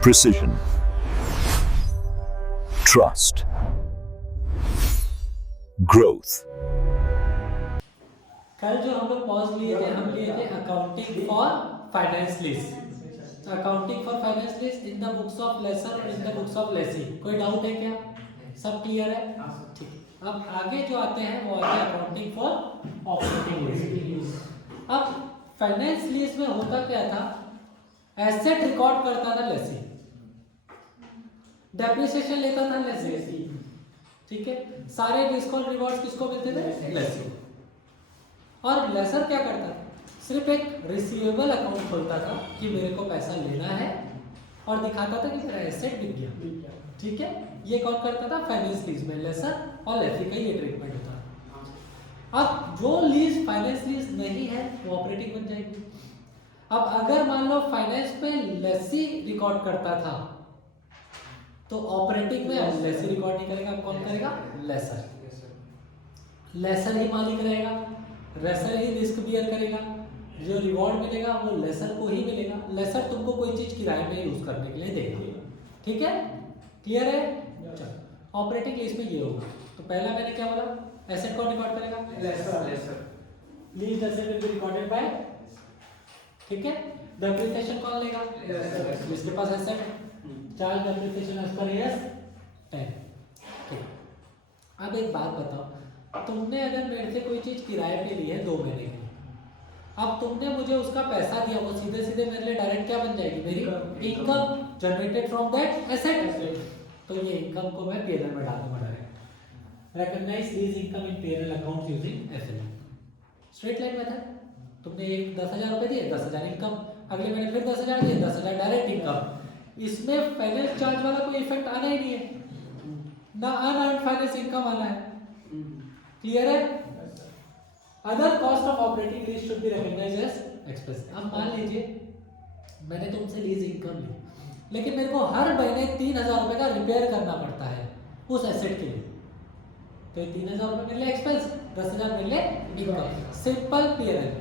precision, trust, growth. कल जो हम लोग पॉज लिए थे, हम लिए थे accounting for finance lease. Accounting for finance lease in the books of lessor और in the books of lessee. कोई डाउट है क्या? सब क्लियर है? ठीक है। अब आगे जो आते हैं वो आते हैं अकाउंटिंग फॉर ऑपरेटिंग लीज। अब फाइनेंस लीज में होता क्या था, एसेट रिकॉर्ड करता था लेसी, डेप्रिसिएशन लेता था लेसी, ठीक है। सारे डिस्काउंट रिवॉर्ड्स किसको मिलते थे? लेसी। और लेसर क्या करता था, सिर्फ एक रिसीवेबल अकाउंट खोलता था कि मेरे को पैसा लेना है और दिखाता था कि मेरा एसेट बिक गया, ठीक है। ये कौन करता था? फाइनेंस लीज में लेसर और लेसी का ये ट्रीटमेंट होता था। अब जो लीज फाइनेंस लीज नहीं है वो ऑपरेटिंग बन जाएगी। अब अगर मान लो फाइनेंस पे लेसी रिकॉर्ड करता था तो ऑपरेटिंग में लेसी रिकॉर्ड नहीं करेगा, अब कौन करेगा? लेसर। लेसर ही मालिक रहेगा, लेसर ही रिस्क बियर करेगा, जो रिवॉर्ड मिलेगा वो लेसर को ही मिलेगा। लेसर तुमको कोई चीज किराए में यूज करने के लिए देगा, ठीक है। क्लियर है? चलो ऑपरेटिंग लीज में ये होगा। तो पहला मैंने क्या बोला, एसेट कौन रिकॉर्ड करेगा? Lessor. Lease asset will be recorded by, ठीक है। डेप्रिसिएशन कौन लेगा? जिसके पास एसेट है। Charge depreciation as per years 10, ठीक। अब एक बात बताओ, तुमने अगर मेरे से कोई चीज किराए पे ली है 2 महीने की, अब तुमने मुझे उसका पैसा दिया, वो सीधे सीधे मेरे लिए डायरेक्ट क्या बन जाएगी? मेरी income generated from that asset. तो ये इनकम को मैं पीएनएल में डाल दूंगा direct. Recognise lease income in PNL account using FL, straight line method. तुमने एक 10,000 रुपए दिए, 10,000 इनकम, अगले महीने फिर 10,000 दिए, 10,000 डायरेक्ट इनकम। इसमें फाइनेंस चार्ज वाला कोई इफेक्ट आना ही नहीं है ना, अनअर्न्ड फाइनेंस इनकम आना है। क्लियर है? Other cost of operating lease should be recognised as expense. अब मान लीजिए मैंने तुमसे लीज इनकम ली, लेकिन मेरे को हर महीने 3,000 रुपए का रिपेयर करना पड़ता है उस एसेट के लिए, तो 3,000 रुपए मेरे लिए एक्सपेंस, 10,000 मेरे लिए income. Simple PNL,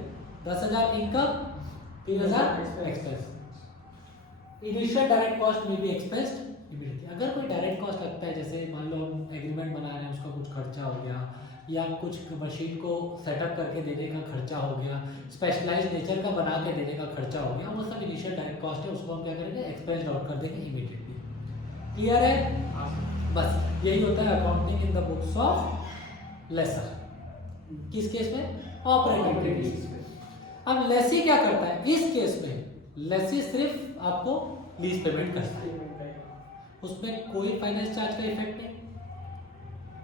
10,000 income, 3,000 expense. Initial direct cost में भी एक्सपेंस्ड इमीडिएटली। अगर कोई डायरेक्ट कॉस्ट लगता है, जैसे मान लो हम एग्रीमेंट बना रहे हैं, उसका कुछ खर्चा हो गया, या कुछ मशीन को सेटअप करके देने का खर्चा हो गया, स्पेशलाइज्ड नेचर का बना के देने का खर्चा हो गया, वो सब इनिशियल डायरेक्ट कॉस्ट है, उसको हम क्या करेंगे? एक्सपेंस आउट कर देंगे इमीडिएटली। क्लियर है? बस यही होता है accounting in the books of lessor. किस केस में? ऑपरेटिंग केस में। अब लेसी क्या करता है इस केस में? लेसी सिर्फ आपको लीज पेमेंट करता है, उसमें कोई फाइनेंस चार्ज का इफेक्ट नहीं,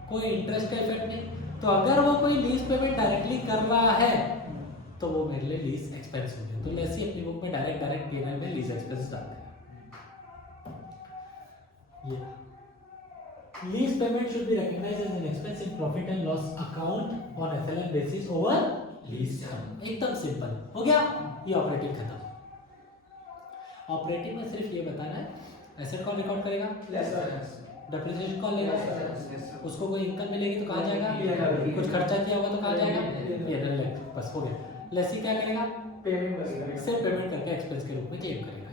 कोई इंटरेस्ट का इफेक्ट नहीं। तो अगर वो कोई लीज पेमेंट डायरेक्टली कर रहा है तो वो मेरे लिए लीज एक्सपेंस हो गया। तो लेसी अपनी बुक में डायरेक्ट पीएनएल में लीज एक्सपेंस डालते हैं। ये lease payment should be recognised as an expense in profit and loss account on FLN basis over lease term. एकदम सिंपल हो गया। ये ऑपरेटिंग खत्म। ऑपरेटिंग में सिर्फ ये बताना है एसेट कौन रिकॉर्ड करेगा? लेसर। डेप्रिसिएशन कौन लेगा? उसको कोई इनकम मिलेगी तो कहाँ जाएगा? कुछ खर्चा किया होगा तो कहाँ जाएगा? पीएनएल। बस हो गया। लेसी क्या करेगा? पेमेंट, सिर्फ पेमेंट करके एक्सपेंस के रूप में क्लेम करेगा।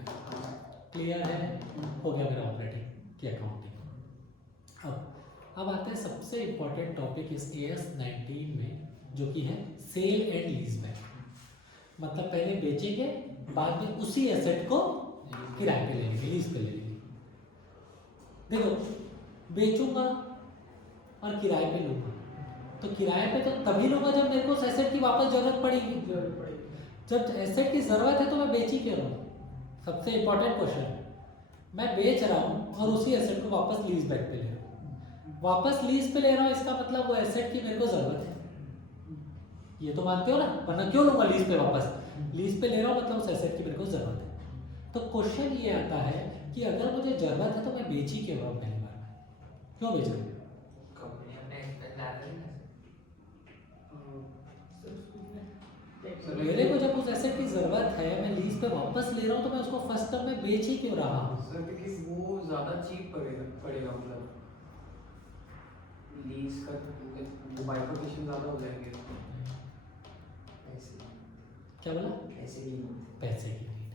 क्लियर है? हो गया मेरा ऑपरेटिंग की अकाउंटिंग। अब आते हैं सबसे इंपॉर्टेंट टॉपिक इस AS 19 में, जो कि है सेल एंड लीज बैक। मतलब पहले बेचेंगे, बाद में उसी एसेट को किराए पे ले लेंगे, लीज पे ले लेंगे। देखो, बेचूंगा और किराए पे लूंगा, तो किराए पे तो तभी लूंगा जब मेरे को उस एसेट की वापस जरूरत पड़ेगी। जब एसेट की जरूरत है तो मैं बेच ही क्यों रहा हूँ? सबसे इंपॉर्टेंट क्वेश्चन। मैं बेच रहा हूँ और उसी एसेट को वापस लीज बैक पे ले रहा हूँ। वापस लीज पे ले रहा हूँ, इसका मतलब वो एसेट की मेरे को जरूरत है, ये तो मानते हो ना, वरना क्यों लूंगा लीज पे वापस? लीज पे ले रहा हूँ मतलब उस एसेट की मेरे को जरूरत है। तो क्वेश्चन ये आता है कि अगर मुझे जरूरत है तो मैं बेच ही क्यों रहा हूँ? पहली बार क्यों बेच रहा हूँ? मेरे को जब उस एसेट की जरूरत है, मैं लीज पे वापस ले रहा हूँ, तो मैं उसको फर्स्ट टर्म में बेच ही क्यों रहा हूँ? सर क्योंकि वो ज़्यादा चीप पड़ेगा मतलब लीज का बाइफर्केशन ज़्यादा हो जाएंगे। क्या बोला? पैसे की पैसे की नीड।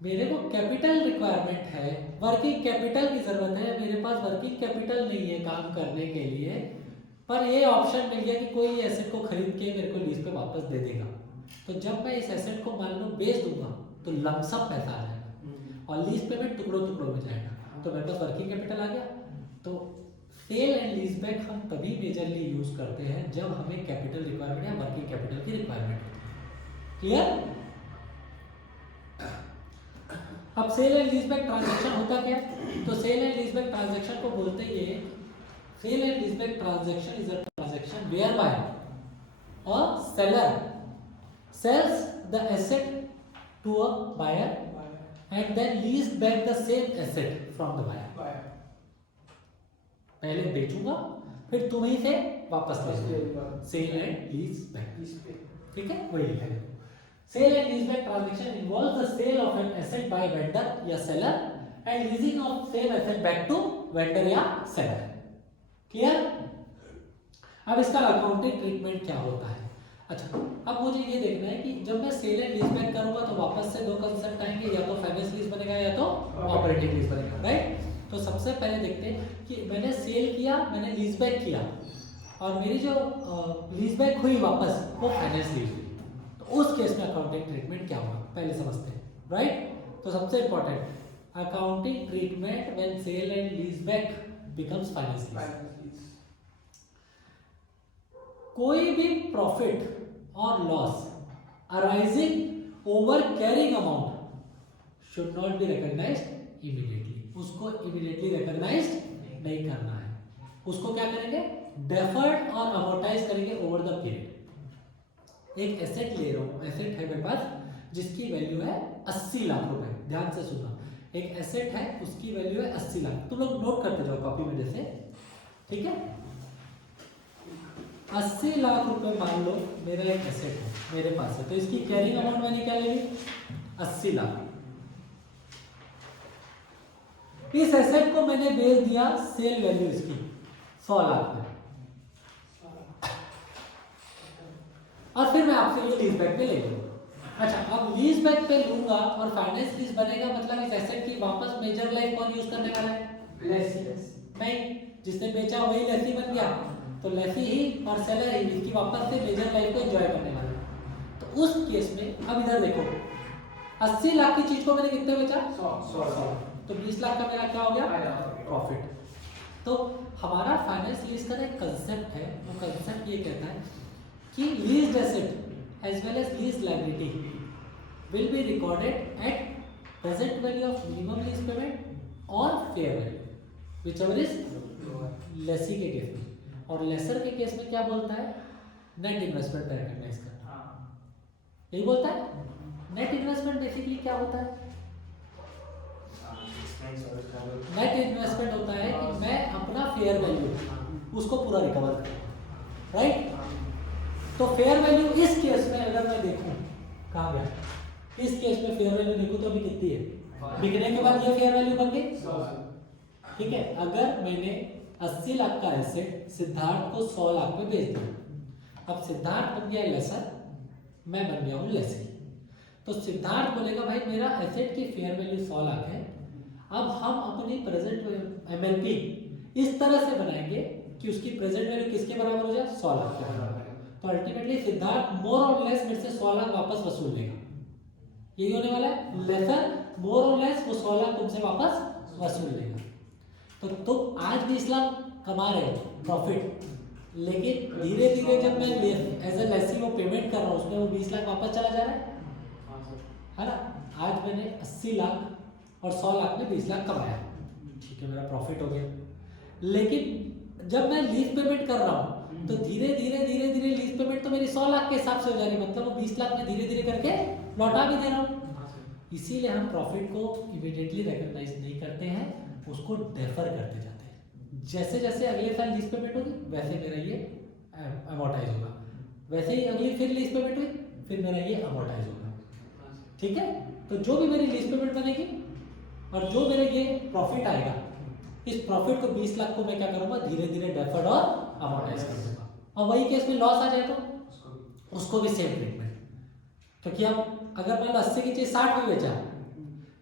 मेरे को कैपिटल रिक्वायरमेंट है, वर्किंग कैपिटल की जरूरत है, मेरे पास वर्किंग कैपिटल नहीं है काम करने के लिए, पर ये ऑप्शन मिल गया कि कोई एसेट को खरीद के मेरे को लीज पे वापस दे देगा। तो जब मैं इस एसेट को मान लो बेच दूंगा तो लमसम पैसा आ जाएगा और लीज पेमेंट टुकड़ों टुकड़ों में जाएगा, तो मेरे पास वर्किंग कैपिटल आ गया। तो सेल एंड लीज बैक हम तभी मेजरली यूज करते हैं जब हमें कैपिटल रिक्वायरमेंट या वर्किंग कैपिटल की रिक्वायरमेंट होती है। क्लियर? अब sale and lease back transaction होता क्या? तो sale and lease back transaction को बोलते ही है, sale and lease back transaction is a transaction where by a seller sells the asset to a buyer and then lease back the same asset from the buyer. पहले बेचूंगा फिर तुम्हीं से वापस ले लूंगा, सेल एंड लीज बैक। ठीक है, वही लिखा है। Sale and lease back transaction involves the sale of an asset by vendor या seller and leasing of same asset back to vendor या सेलर। क्लियर? अब इसका अकाउंटिंग ट्रीटमेंट क्या होता है? अच्छा, अब मुझे ये देखना है कि जब मैं सेल एंड लीज बैक करूंगा तो वापस से दो कंसेप्ट आएंगे, या तो फाइनेंस लीज बनेगा या तो ऑपरेटिंग लीज बनेगा, राइट? तो सबसे पहले देखते हैं कि मैंने सेल किया, मैंने लीज बैक किया और मेरी जो लीज बैक हुई वापस वो फाइनेंस लीज हुई, तो उस केस में अकाउंटिंग ट्रीटमेंट क्या होगा पहले समझते हैं, राइट? तो सबसे important accounting treatment when sale and lease back becomes finance lease. कोई भी प्रॉफिट और loss arising over carrying amount should not be recognised immediately. उसको इमीडिएटली रिकॉग्नाइज्ड नहीं करना है, उसको क्या करेंगे? डेफर्ड और अमोर्टाइज करेंगे ओवर द पीरियड। एक एसेट ले रहा हूं, एसेट है मेरे पास जिसकी वैल्यू है 80 लाख रुपए। ध्यान से सुनना, एक एसेट है उसकी वैल्यू है 80 लाख। तुम लोग नोट करते जाओ कॉपी में जैसे, ठीक है? 80 लाख रुपए मान लो मेरा एक एसेट है मेरे पास है, तो इसकी कैरिंग अमाउंट मैंने क्या ले ली? 80 लाख। इस एसेट को मैंने बेच दिया, सेल वैल्यू इसकी 100 लाख में, और फिर मैं आपसे ये लीज बैक पे ले लूंगा। अच्छा, अब लीज बैक पे लूंगा और फाइनेंस लीज बनेगा, मतलब इस एसेट की वापस मेजर लाइफ कौन यूज करने वाला है? लेसी। नहीं, जिसने बेचा वही लेसी बन गया, तो लेसी ही और सेलर ही इसकी वापस से मेजर लाइफ को एंजॉय करने वाला है। तो उस केस में अब इधर देखो, 80 लाख की चीज को मैंने कितने बेचा? 100। तो 20 लाख का मेरा क्या हो गया? प्रॉफिट। तो हमारा फाइनेंस लीज का एक कंसेप्ट है, वो कंसेप्ट ये कहता है कि leased asset as well as lease liability will be recorded at present value of minimum lease payment और fair value, whichever is lessee के केस में। और लेसर के केस में क्या बोलता है? नेट इन्वेस्टमेंट पे रिकॉग्नाइज करना, यही बोलता है। नेट इन्वेस्टमेंट बेसिकली क्या होता है? नेट इन्वेस्टमेंट होता है कि मैं अपना फेयर वैल्यू उसको पूरा रिकवर करूँ, राइट? तो फेयर वैल्यू इस केस में अगर मैं देखूं, कहाँ गया? इस केस में फेयर वैल्यू देखूं तो अभी कितनी है? बिकने के बाद ये फेयर वैल्यू बन गई, ठीक है? अगर मैंने 80 लाख का एसेट सिद्धार्थ को 100 लाख में बेच दिया, अब सिद्धार्थ बन गया लेसर, मैं बन गया हूँ लेसी। तो सिद्धार्थ बोलेगा भाई मेरा एसेट की फेयर वैल्यू 100 लाख है, अब हम अपनी प्रेजेंट एमएलपी इस तरह से बनाएंगे कि उसकी प्रेजेंट वैल्यू किसके बराबर हो जाए? 100 लाख के बराबर। तो अल्टीमेटली सिद्धार्थ मोर और लेस मेरे से 100 लाख वापस वसूल लेगा, यही होने वाला है। लेसर मोर और लेस वो 100 लाख तुमसे वापस वसूल लेगा। तो तुम आज भी 20 लाख कमा रहे हो प्रॉफिट, लेकिन धीरे धीरे जब मैं एज ए लेसी वो पेमेंट कर रहा हूँ उसमें वो 20 लाख वापस चला जा रहा है ना? आज मैंने 80 लाख और 100 लाख में 20 लाख कमाया, ठीक है, मेरा प्रॉफिट हो गया। लेकिन जब मैं लीज पेमेंट कर रहा हूँ तो धीरे धीरे लीज पेमेंट तो मेरी 100 लाख के हिसाब से हो जा रही है, मतलब वो 20 लाख में धीरे धीरे करके लौटा भी दे रहा हूँ। इसीलिए हम प्रॉफिट को इमीडिएटली रिकॉग्नाइज नहीं करते हैं, उसको डेफर करते जाते हैं। जैसे जैसे अगले साल लीज पेमेंट होगी वैसे मेरा ये अमोर्टाइज होगा, वैसे ही अगली फिर लीज पेमेंट हुई फिर मेरा ये अमोर्टाइज होगा, ठीक है? तो जो भी मेरी लीज पेमेंट बनेगी और जो मेरे ये प्रॉफिट आएगा, इस प्रॉफिट को 20 लाख को मैं क्या करूंगा? धीरे धीरे डेफर्ड और अमोर्टाइज कर दूंगा। और वही केस में लॉस आ जाए तो उसको भी सेम ट्रीटमेंट, क्योंकि अब अगर मान लो 80 की चीज 60 में बेचा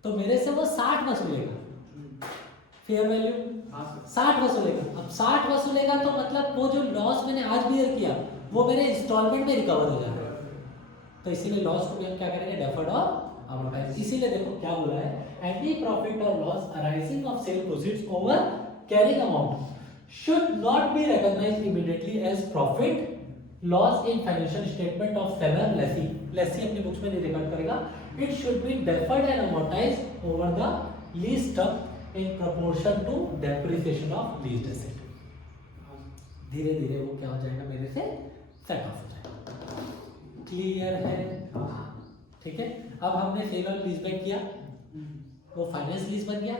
तो मेरे से वो 60 वसूलेगा, फेयर वैल्यू हाँ सर 60 वसूलेगा। अब 60 वसूलेगा तो मतलब वो जो लॉस मैंने आज बियर किया वो मेरे इंस्टॉलमेंट में रिकवर हो जाएगा। तो इसीलिए लॉस को भी हम क्या करेंगे, डेफर्ड और अमोर्टाइज। इसीलिए देखो क्या बोला है, एनी प्रॉफिट और loss arising of sale proceeds over carrying amount should not be recognized immediately as profit loss in financial statement of seller lessee। lessee अपनी बुक्स में नहीं रिकॉर्ड करेगा। it should be deferred and amortized over the lease term in proportion to depreciation of leased asset। धीरे धीरे वो क्या हो जाएगा, मेरे से सेट ऑफ हो जाएगा। क्लियर है? ठीक है। अब हमने सेल और लीज बैक किया, वो फाइनेंस लीज बन गया।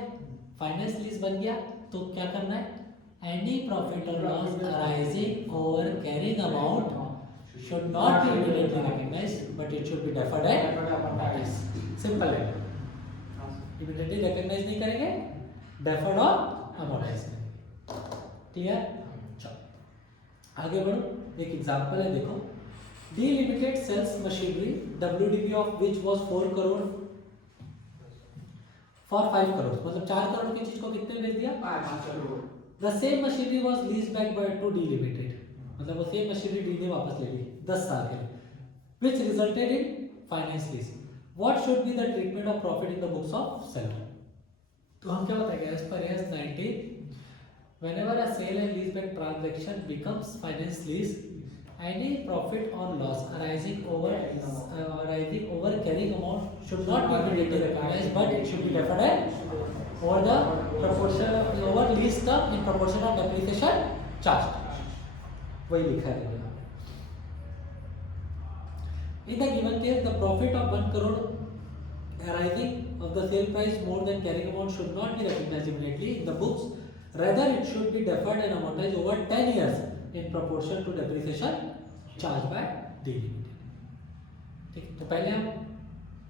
फाइनेंस लीज बन गया तो क्या करना है, एनी प्रॉफिट और loss arising over carrying amount should not be immediately recognised but it should be deferred and amortised. Simple है, इमीडिएटली रिकॉग्नाइज नहीं करेंगे, डेफर्ड और अमोर्टाइज करेंगे। क्लियर? चलो आगे बढ़ो। एक एग्जांपल है, देखो। D limited sells machinery WDV of which was 4 crore for 5 crore, मतलब 4 करोड़ की चीज को कितने बेच दिया, 5 crore. The same machinery was leased back by to D Limited, मतलब वो सेम मशीनरी डी ने वापस ले ली 10 साल के लिए, which resulted in finance lease. What should be the treatment of profit in the books of seller? तो हम क्या बताएंगे, as per AS 19, whenever a sale and lease back transaction becomes finance lease, any profit or loss arising over carrying amount should not be immediately recognized, but it should be deferred and over the proportion over lease term in proportion of depreciation charged। वही लिखा है यहाँ। In the given case, the profit of 1 crore arising of the sale price more than carrying amount should not be recognized immediately in the books, rather it should be deferred and amortized over 10 years in proportion to depreciation charged by D Limited। ठीक, तो पहले हम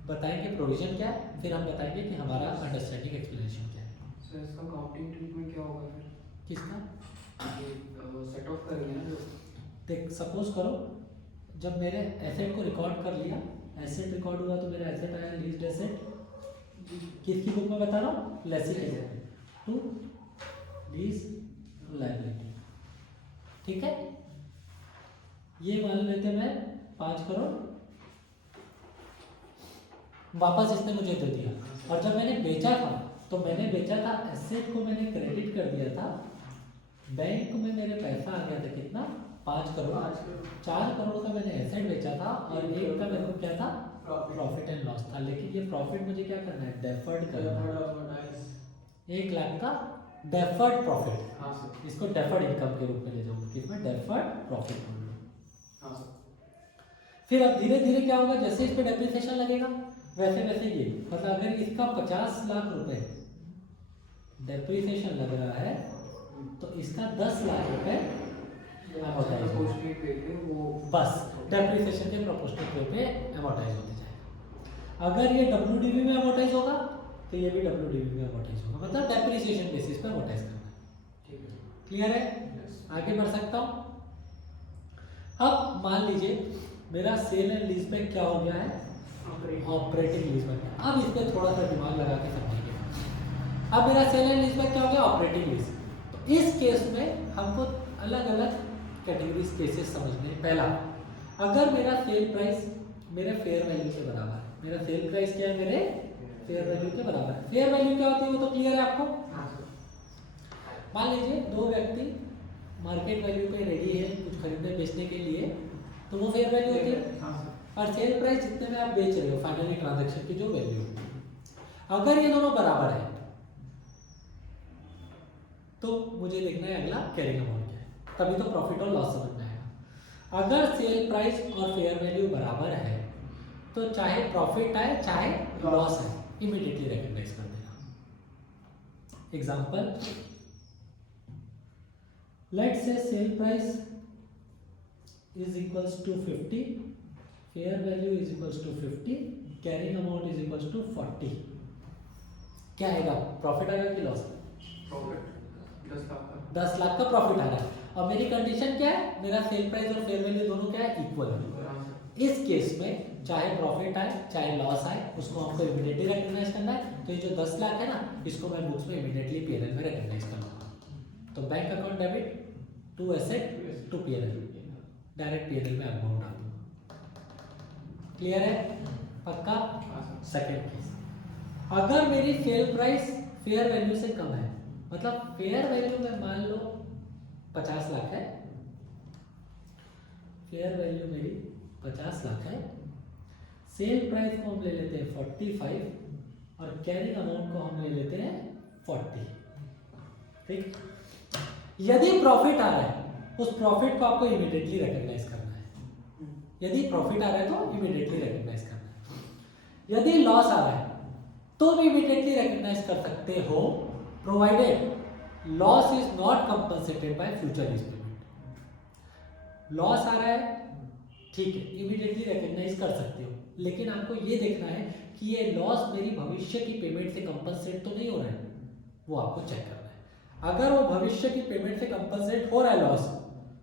बताएंगे provision क्या है, फिर हम बताएंगे कि हमारा अंडरस्टैंडिंग एक्सप्लेनेशन क्या है। सर इसका काउंटिंग ट्रीटमेंट क्या होगा फिर? किसका? ये सेट ऑफ करेंगे ना जो। देख, सपोज करो जब मेरे एसेट को रिकॉर्ड कर लिया, एसेट रिकॉर्ड हुआ तो मेरा एसेट आया लीज्ड एसेट, किसकी बुक में बता रहा हूँ, लेसी की बुक, टू लीज लायबिलिटी। ठीक है, ये मान लेते मैं 5 करोड़ वापस इसने मुझे दे दिया, और जब मैंने बेचा था तो मैंने बेचा था एसेट को मैंने क्रेडिट कर दिया था, बैंक में मेरे पैसा आ गया था कितना, 5 करोड़। 4 करोड़ का मैंने एसेट बेचा था और एक का मेरे को क्या था, प्रॉफिट एंड लॉस था। लेकिन ये प्रॉफिट मुझे क्या करना है, डेफर्ड करना है। 1 लाख का डेफर्ड प्रॉफिट, हाँ सर। इसको डेफर्ड इनकम के रूप में ले जाऊंगा, किसमें, डेफर्ड प्रॉफिट। हाँ सर। फिर अब धीरे धीरे क्या होगा, जैसे इस पे डेप्रिसिएशन लगेगा वैसे वैसे ये, मतलब अगर इसका 50 लाख रुपए डेप्रिसिएशन लग रहा है तो इसका 10 लाख रुपए प्रोपोर्शनेट वे पे वो बस डेप्रिसिएशन के प्रोपोर्शनेट वे पे अमोर्टाइज होते जाएगा। अगर ये WDV में अमोर्टाइज होगा तो ये भी WDV में अमोर्टाइज होगा, मतलब डेप्रिसिएशन बेसिस पे अमोर्टाइज करना है। ठीक है, क्लियर है? आगे बढ़ सकता हूँ। अब मान लीजिए मेरा सेल एंड लीज बैक क्या हो गया है, ऑपरेटिंग लीज बैक। अब इस पे थोड़ा सा दिमाग लगा के समझिए। अब मेरा सेल एंड लीज बैक क्या हो गया, ऑपरेटिंग लीज। तो इस केस में हमको अलग अलग कैटेगरीज केसेस समझने हैं। पहला, अगर मेरा सेल प्राइस मेरे फेयर वैल्यू के बराबर है, मेरा सेल प्राइस क्या है, मेरे फेयर वैल्यू के बराबर है। फेयर वैल्यू क्या होती है वो तो क्लियर है आपको। मान लीजिए 2 व्यक्ति मार्केट वैल्यू पे रेडी है कुछ खरीदने बेचने के लिए, तो वो फेयर वैल्यू होती है। और सेल प्राइस जितने में आप बेच रहे हो, फाइनली ट्रांजैक्शन की जो वैल्यू है, अगर ये दोनों बराबर है तो मुझे देखना है अगला कैरिंग अमाउंट क्या है, तभी तो प्रॉफिट और लॉस समझ में आएगा। अगर सेल प्राइस और फेयर वैल्यू बराबर है तो चाहे प्रॉफिट आए चाहे लॉस आए, इमीडिएटली रिकॉग्नाइज कर देना। Example, let's say sale price is equals to 50, fair value is equals to 50, carrying amount is equals to 40। क्या आएगा, प्रॉफिट आएगा कि लॉस? प्रॉफिट 10 लाख का। 10 लाख का प्रॉफिट आ रहा है। और मेरी कंडीशन क्या है, मेरा सेल प्राइस और फेयर वैल्यू दोनों क्या है, इक्वल है। इस केस में चाहे प्रॉफिट आए चाहे लॉस आए उसको हमको इमीडिएटली रिकॉग्नाइज करना है। तो ये जो 10 लाख है ना, इसको मैं बुक्स में इमीडिएटली पीएनएल में रिकॉग्नाइज करूंगा। तो bank account debit to asset to PNL, direct PNL में अमाउंट डाल दूंगा। क्लियर है? पक्का? सेकंड केस, अगर मेरी सेल प्राइस फेयर वैल्यू से कम है, मतलब फेयर वैल्यू में मान लो 50 लाख है, फेयर वैल्यू मेरी 50 लाख है, सेल प्राइस को हम ले लेते हैं 45 और कैरिंग अमाउंट को हम ले लेते हैं 40। ठीक, यदि प्रॉफिट आ रहा है उस प्रॉफिट को आपको इमीडिएटली रिकॉग्नाइज करना है। यदि प्रॉफिट आ रहा है तो इमीडिएटली रिकॉग्नाइज करना है। यदि लॉस आ रहा है तो भी इमीडिएटली रिकॉग्नाइज कर सकते हो, provided loss is not compensated by future lease payment. Loss आ रहा है, ठीक है, इमीडिएटली रिकॉग्नाइज कर सकते हो, लेकिन आपको ये देखना है कि ये लॉस मेरी भविष्य की पेमेंट से कंपनसेट तो नहीं हो रहा है, वो आपको चेक करना है। अगर वो भविष्य की पेमेंट से कंपनसेट हो रहा है लॉस,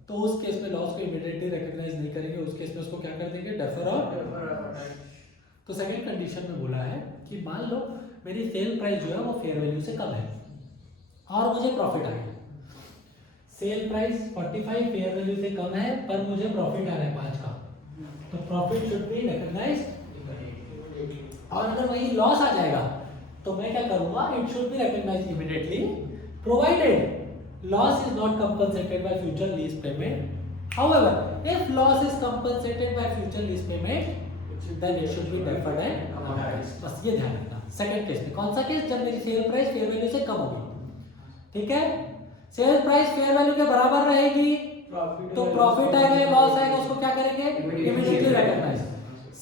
तो उस केस में लॉस को इमीडिएटली रिकॉग्नाइज नहीं करेंगे, उस केस में उसको क्या कर देंगे, डेफर और। तो सेकंड कंडीशन में बोला है कि मान लो मेरी सेल प्राइस जो है वो फेयर वैल्यू से कम है और मुझे प्रॉफिट आ गया। सेल प्राइस 45 फेयर वैल्यू से कम है पर मुझे प्रॉफिट आ रहा है 5 का, तो प्रॉफिट शुड बी रिकॉग्नाइज्ड। और अगर वही लॉस आ जाएगा तो मैं क्या करूंगा, it should be recognised immediately, provided loss is not compensated by future lease payment. However if loss is compensated by future lease payment then it should be deferred and amortized। बस ये ध्यान रखना। Second case में, कौन सा case, जब मेरी sale price fair value से कम होगी, ठीक है, सेल प्राइस फेयर वैल्यू के बराबर रहेगी तो प्रॉफिट आएगा या लॉस आएगा उसको क्या करेंगे, इमीडिएटली रिकॉग्नाइज।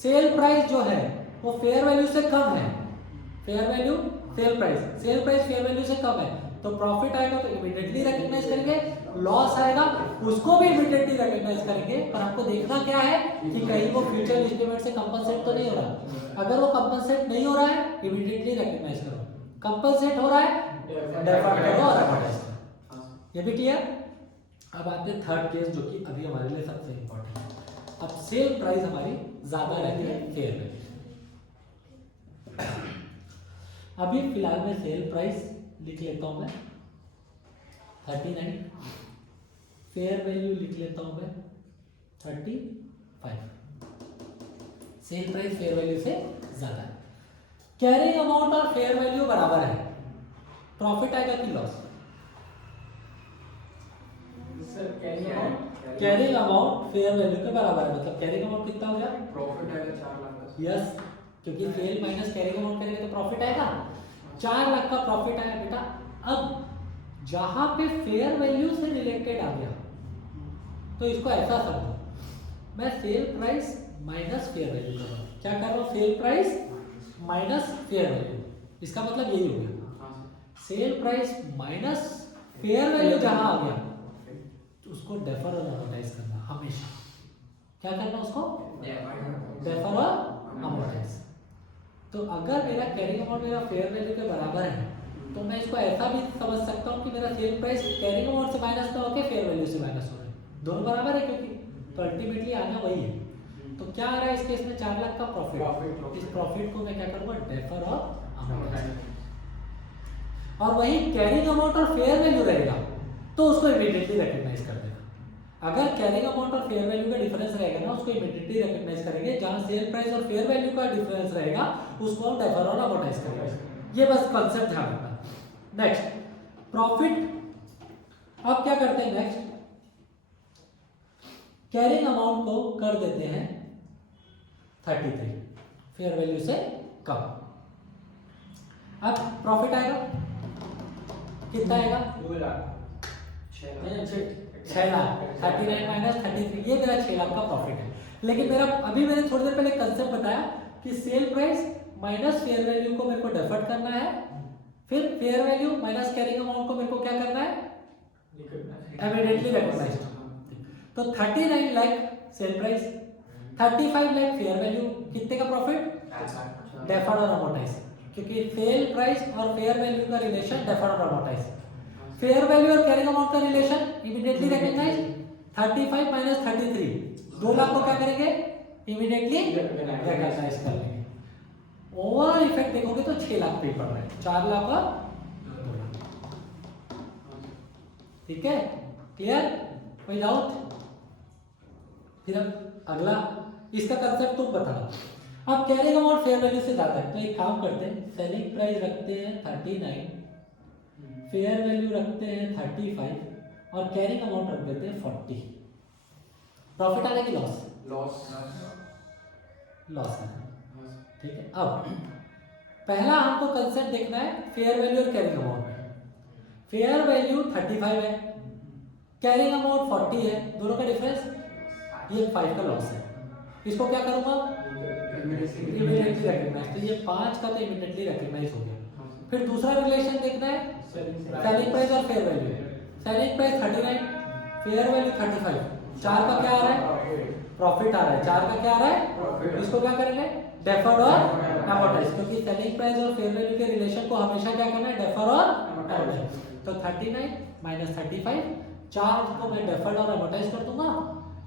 सेल प्राइस जो है वो फेयर वैल्यू से कम है, fair value sale price fair value से कम है, तो प्रॉफिट आएगा तो इमीडिएटली रिकॉग्नाइज करेंगे, लॉस आएगा उसको भी इमीडिएटली रिकॉग्नाइज करेंगे। पर हमको देखना क्या है कि कहीं वो फ्यूचर लीज पेमेंट से कंपनसेट तो नहीं हो रहा। अगर वो कंपनसेट नहीं हो रहा है इमीडिएटली रिकॉग्नाइज करो, कंपनसेट हो रहा है डेफर करो और amortize करो। ये भी क्लियर? अब आते हैं थर्ड केस जो कि अभी हमारे लिए सबसे इंपॉर्टेंट है। अब सेल प्राइस हमारी ज्यादा रहती है फेयर वैल्यू। अभी फिलहाल में सेल प्राइस लिख लेता हूं मैं 39, फेयर वैल्यू लिख लेता हूं मैं 35। सेल प्राइस फेयर वैल्यू से ज्यादा है, कैरिंग अमाउंट और फेयर वैल्यू बराबर है, प्रॉफिट आएगा कि loss? Carrying amount fair value के बराबर है, मतलब कैरिंग अमाउंट कितना हो गया, प्रॉफिट आएगा 4 लाख का। यस, क्योंकि सेल माइनस कैरिंग अमाउंट करेंगे तो प्रॉफिट आएगा, 4 लाख का प्रॉफिट आया बेटा। अब जहां पे फेयर वैल्यू से रिलेटेड आ गया तो इसको ऐसा समझो, मैं sale price minus fair value कर रहा हूं। क्या कर रहा हूं, sale price minus fair value, इसका मतलब यही हो गया, sale price minus fair value जहां आ गया तो उसको डेफर और अमोर्टाइज करना हमेशा। क्या करना उसको, डेफर और अमोर्टाइज। तो अगर मेरा कैरिंग अमाउंट मेरा फेयर वैल्यू के बराबर है तो मैं इसको ऐसा भी समझ सकता हूँ कि मेरा सेल प्राइस कैरिंग अमाउंट से माइनस ना होकर फेयर वैल्यू से माइनस हो रहा है, दोनों बराबर है क्योंकि, तो अल्टीमेटली आना वही है। तो क्या आ रहा है इस केस में, 4 लाख का प्रॉफिट, इस प्रॉफिट को मैं क्या करूँगा, डेफर और अमोर्टाइज। और वही कैरिंग अमाउंट और फेयर वैल्यू रहेगा तो उसको इमीडिएटली रिकॉग्नाइज कर देना। अगर कैरिंग अमाउंट और फेयर वैल्यू का डिफरेंस रहेगा ना उसको इमीडिएटली रिकॉग्नाइज करेंगे, जहां सेल प्राइस और फेयर वैल्यू का डिफरेंस रहेगा उसको हम डेफर और अमोर्टाइज करेंगे। ये बस कांसेप्ट ध्यान रखना। नेक्स्ट प्रॉफिट, अब क्या करते हैं, नेक्स्ट कैरिंग अमाउंट को कर देते हैं 33, फेयर वैल्यू से कम। अब प्रॉफिट आएगा कितना आएगा, 2 लाख 6 लाख, 39 माइनस 33, ये मेरा 6 लाख का प्रॉफिट है। लेकिन मेरा अभी मैंने थोड़ी देर पहले कंसेप्ट बताया कि sale price minus fair value को मेरे को डेफर्ड करना है, फिर fair value minus carrying amount को मेरे को क्या करना है, इमीडिएटली रिकॉग्नाइज। तो 39 lakh sale price, 35 lakh fair value, कितने का प्रॉफिट, डेफर्ड और अमोर्टाइज, क्योंकि सेल प्राइस और फेयर वैल्यू का रिलेशन डेफर्ड और अमोर्टाइज, फेयर वैल्यू और कैरिंग अमाउंट का relation immediately recognise. 35 minus 33, 2 lakh को क्या करेंगे, इमीडिएटली रिकॉग्नाइज कर लेंगे। ओवरऑल इफेक्ट देखोगे तो 6 लाख पे पड़ रहा है, 4 लाख और 2 लाख। ठीक है, क्लियर, कोई डाउट? फिर अब अगला इसका कंसेप्ट तुम बताओ। अब कैरिंग अमाउंट फेयर वैल्यू से ज्यादा है तो एक काम करते हैं, सेलिंग प्राइस रखते हैं 39, फेयर वैल्यू रखते हैं 35 और कैरिंग अमाउंट रख देते हैं 40। प्रॉफिट आने की लॉस? लॉस है। ठीक है, अब पहला हमको कंसेप्ट देखना है फेयर वैल्यू और कैरिंग अमाउंट में। फेयर वैल्यू 35 है, कैरिंग अमाउंट 40 है, दोनों का डिफरेंस ये 5 का लॉस है। इसको क्या करूंगा? Immediately recognise. तो ये 5 का तो इमीडिएटली रिकॉग्नाइज हो गया। फिर दूसरा रिलेशन देखना है सेलिंग प्राइस और fair value. Selling price 39, fair value 35, 4 का क्या आ रहा है? प्रॉफिट आ रहा है। 4 का क्या आ रहा है? इसको क्या करेंगे? डेफर्ड और अमोर्टाइज, क्योंकि सेलिंग प्राइस और फेयर वैल्यू के रिलेशन को हमेशा क्या करना है? डेफर और अमोर्टाइज। तो 39 माइनस 35, 4 को मैं डेफर्ड और अमोर्टाइज कर दूंगा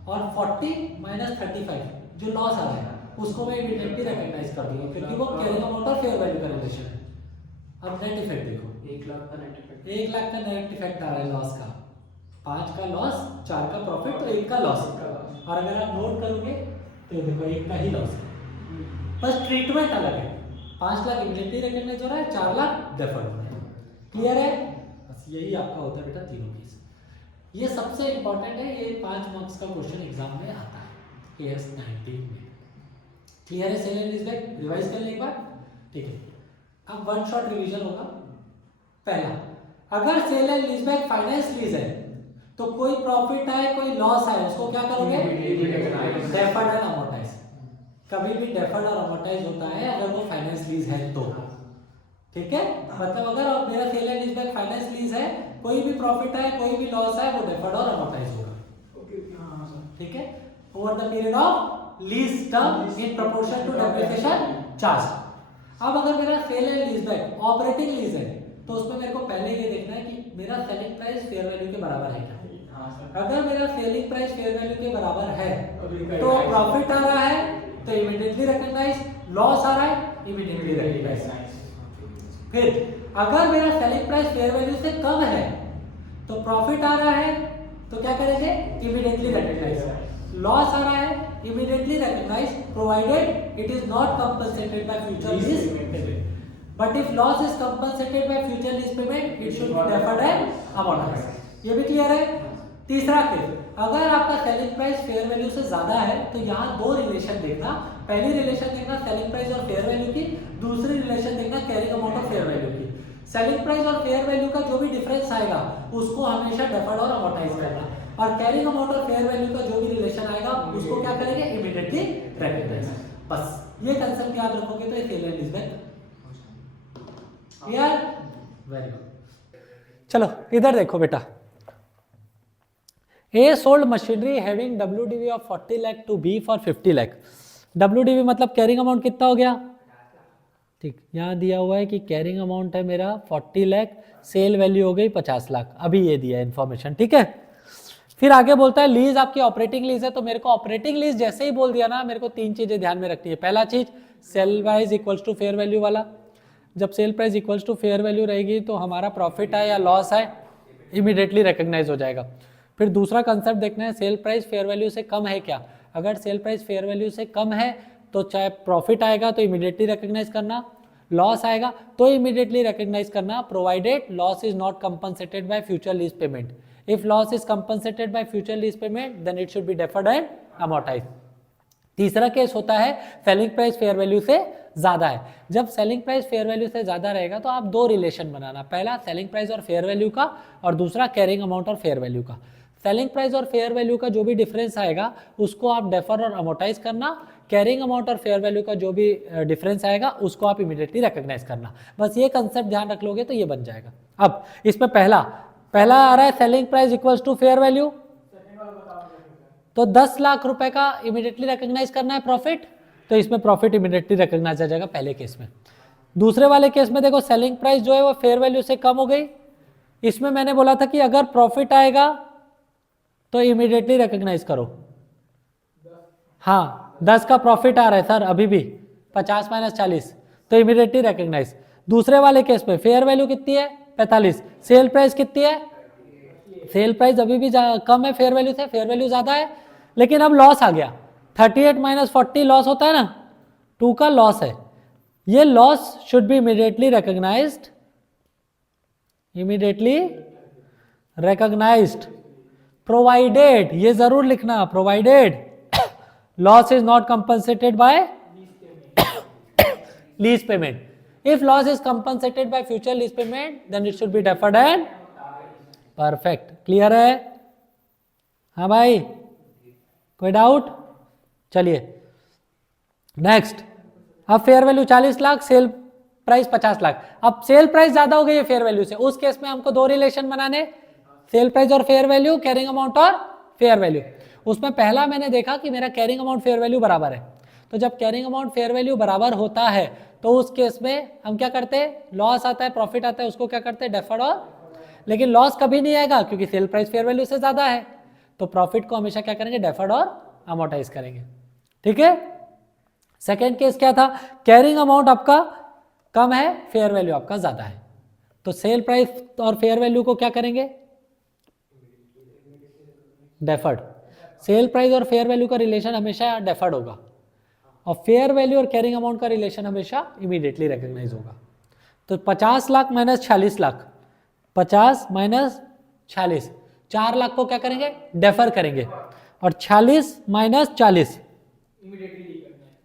और 40 माइनस 35 जो लॉस आ रहा है उसको मैं इमीडिएटली रिकॉग्नाइज कर दूंगा, क्योंकि वो कैरिंग अमाउंट और फेयर वैल्यू का रिलेशन है। अब नेट इफेक्ट देखो, 1 लाख का नेट इफेक्ट, 1 लाख का नेट इफेक्ट आ रहा है लॉस का, 5 का लॉस, 4 का प्रॉफिट, तो 1 का लॉस। और अगर आप नोट करोगे तो देखो 1 का ही लॉस है, बस ट्रीटमेंट अलग है। 5 लाख इमीडिएटली रिकॉग्नाइज हो रहा है, 4 लाख डेफर्ड हो रहा है। क्लियर है? बस यही आपका होता है बेटा तीनों केस। ये सबसे इंपॉर्टेंट है, ये 5 मार्क्स का क्वेश्चन एग्जाम में आता है केएस 19 में। क्लियर है? सेल एंड लीजबैक रिवाइज कर लें एक बार, ठीक है। अब वन शॉट रिवीजन होगा। पहला, अगर सेल एंड लीजबैक फाइनेंस लीज है तो कोई प्रॉफिट आए कोई लॉस आए उसको क्या करोगे? Deferred and amortise. कभी भी डेफर्ड और अमोर्टाइज होता है अगर वो फाइनेंस लीज है तो। ठीक है, मतलब अगर मेरा सेल एंड लीजबैक फाइनेंस लीज है, कोई भी प्रॉफिट आए कोई भी लॉस आए वो डेफर्ड और अमोर्टाइज होगा। ठीक है, over the period of lease term in proportion to depreciation charge. अब अगर मेरा sale and leaseback operating lease है तो उसमें मेरे को पहले ये देखना है कि मेरा सेलिंग प्राइस फेयर वैल्यू के बराबर है क्या। अगर मेरा सेलिंग प्राइस फेयर वैल्यू के बराबर है तो प्रॉफिट आ रहा है तो इमीडिएटली रिकॉग्नाइज, लॉस आ रहा है इमीडिएटली रिकॉग्नाइज। फिर अगर मेरा सेलिंग प्राइस फेयर वैल्यू से कम है तो प्रॉफिट आ रहा है तो क्या करेंगे? Immediately recognise. लॉस आ रहा है immediately recognise provided it is not compensated by future lease payment. But if loss is compensated by future lease payment it should be deferred and amortised. ये भी क्लियर है? तीसरा केस, अगर आपका selling price fair value से ज्यादा है तो यहाँ 2 रिलेशन देखना। पहली रिलेशन देखना सेलिंग प्राइस और फेयर वैल्यू की, दूसरी रिलेशन देखना कैरिंग अमाउंट और फेयर वैल्यू की। सेलिंग प्राइस और फेयर वैल्यू का जो भी डिफरेंस आएगा उसको हमेशा डेफर्ड और अमोर्टाइज करना, और कैरिंग अमाउंट और फेयर वैल्यू का जो भी रिलेशन आएगा उसको क्या करेंगे? Immediately recognise. बस ये कंसेप्ट याद रखोगे तो ये sale and leaseback clear? Very good. चलो इधर देखो बेटा, A sold machinery having WDV of 40 lakh to B for 50 lakh। WDV मतलब कैरिंग अमाउंट कितना हो गया? ठीक, यहाँ दिया हुआ है कि कैरिंग अमाउंट है मेरा 40 लाख, सेल वैल्यू हो गई 50 लाख, अभी ये दिया है इन्फॉर्मेशन। ठीक है, फिर आगे बोलता है लीज आपकी ऑपरेटिंग लीज है, तो मेरे को ऑपरेटिंग लीज जैसे ही बोल दिया ना, मेरे को 3 चीजें ध्यान में रखनी है। पहला चीज sale price equals to fair value वाला, जब sale price equals to fair value रहेगी तो हमारा प्रॉफिट आए या लॉस आए इमीडिएटली रिकॉग्नाइज हो जाएगा। फिर दूसरा कंसेप्ट देखना है सेल प्राइस फेयर वैल्यू से कम है क्या। अगर सेल प्राइस फेयर वैल्यू से कम है तो चाहे प्रॉफिट आएगा तो इमीडिएटली रिकॉग्नाइज करना, लॉस आएगा तो इमीडिएटली रिकॉग्नाइज करना, provided loss is not compensated by future lease payment. If loss is compensated by future lease payment then it should be deferred and amortised. तीसरा केस होता है selling price fair value से ज्यादा है। जब selling price fair value से ज्यादा रहेगा तो आप 2 रिलेशन बनाना, पहला सेलिंग प्राइस और फेयर वैल्यू का और दूसरा कैरिंग अमाउंट और फेयर वैल्यू का। सेलिंग प्राइस और फेयर वैल्यू का जो भी डिफरेंस आएगा उसको आप डेफर और अमोर्टाइज करना, कैरिंग अमाउंट और फेयर वैल्यू का जो भी डिफरेंस आएगा उसको आप इमीडिएटली रिकॉग्नाइज करना। बस ये कंसेप्ट ध्यान रख लोगे तो ये बन जाएगा। अब इसमें पहला आ रहा है selling price equals to fair value, तो 10 लाख रुपए का इमीडिएटली रिकॉग्नाइज करना है प्रॉफिट, तो इसमें प्रॉफिट इमीडिएटली रिकॉग्नाइज आ जाएगा पहले केस में। दूसरे वाले केस में देखो सेलिंग प्राइस जो है वो फेयर वैल्यू से कम हो गई, इसमें मैंने बोला था कि अगर प्रॉफिट आएगा तो इमीडिएटली रिकॉग्नाइज करो। हाँ, 10 का प्रॉफिट आ रहा है सर अभी भी, 50 माइनस 40, तो इमीडिएटली रिकॉग्नाइज। दूसरे वाले केस में फेयर वैल्यू कितनी है 45, सेल प्राइस कितनी है, सेल प्राइस अभी भी कम है फेयर वैल्यू से, फेयर वैल्यू ज्यादा है, लेकिन अब लॉस आ गया, 38 माइनस 40 लॉस होता है ना, 2 का लॉस है, ये loss should be immediately recognised, immediately recognised provided, ये जरूर लिखना, provided loss is not compensated by lease payment. If loss is compensated by future lease payment, then it should be deferred and perfect. Clear है? हाँ भाई, कोई doubt? चलिए next. अब fair value 40 lakh, sale price 50 lakh. अब सेल प्राइस ज्यादा हो गई है फेयर वैल्यू से, उस केस में हमको दो रिलेशन बनाने, सेल प्राइस और फेयर वैल्यू, कैरिंग अमाउंट और फेयर वैल्यू। उसमें पहला मैंने देखा कि मेरा कैरिंग अमाउंट फेयर वैल्यू बराबर है, तो जब कैरिंग अमाउंट फेयर वैल्यू बराबर होता है तो उस केस में हम क्या करते हैं, लॉस आता है प्रॉफिट आता है, उसको क्या करते हैं डेफर्ड, और लेकिन लॉस कभी नहीं आएगा क्योंकि सेल प्राइस फेयर वैल्यू से ज्यादा है, तो प्रॉफिट को हमेशा क्या करेंगे डेफर्ड और अमोर्टाइज करेंगे। ठीक है। सेकेंड केस क्या था, कैरिंग अमाउंट आपका कम है, फेयर वैल्यू आपका ज्यादा है, तो सेल प्राइस और फेयर वैल्यू को क्या करेंगे डेफर्ड। सेल प्राइस और फेयर वैल्यू का रिलेशन हमेशा डेफर्ड होगा, और फेयर वैल्यू और कैरिंग अमाउंट का रिलेशन हमेशा इमीडिएटली रिकॉग्नाइज होगा। तो 50 लाख माइनस 46 लाख, 50 माइनस 46, 4 लाख को क्या करेंगे डेफर करेंगे, और 46 माइनस 40,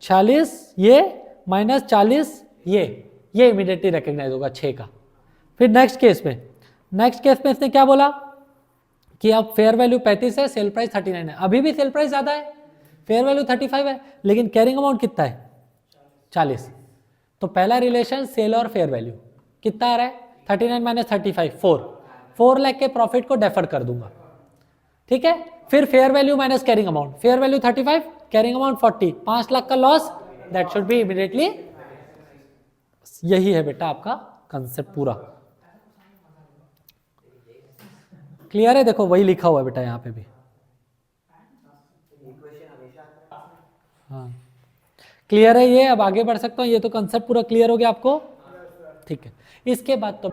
40 ये माइनस 40 ये इमीडिएटली रिकॉग्नाइज होगा 6 का। फिर नेक्स्ट केस में इसने क्या बोला कि अब फेयर वैल्यू 35 है, सेल प्राइस 39 है, अभी भी सेल प्राइस ज्यादा है, फेयर वैल्यू 35 है, लेकिन कैरिंग अमाउंट कितना है 40। तो पहला रिलेशन सेल और फेयर वैल्यू कितना आ रहा है 39 माइनस 35 4 लाख के प्रॉफिट को डेफर कर दूंगा। ठीक है। फिर fair value minus carrying amount, fair value 35, carrying amount 40, 5 lakh का loss, that should be immediately. यही है बेटा आपका कंसेप्ट पूरा। क्लियर है? देखो वही लिखा हुआ है बेटा यहाँ पे भी। हाँ क्लियर है ये, अब आगे बढ़ सकता हूँ, ये तो कंसेप्ट पूरा क्लियर हो गया आपको। ठीक है। इसके बाद तो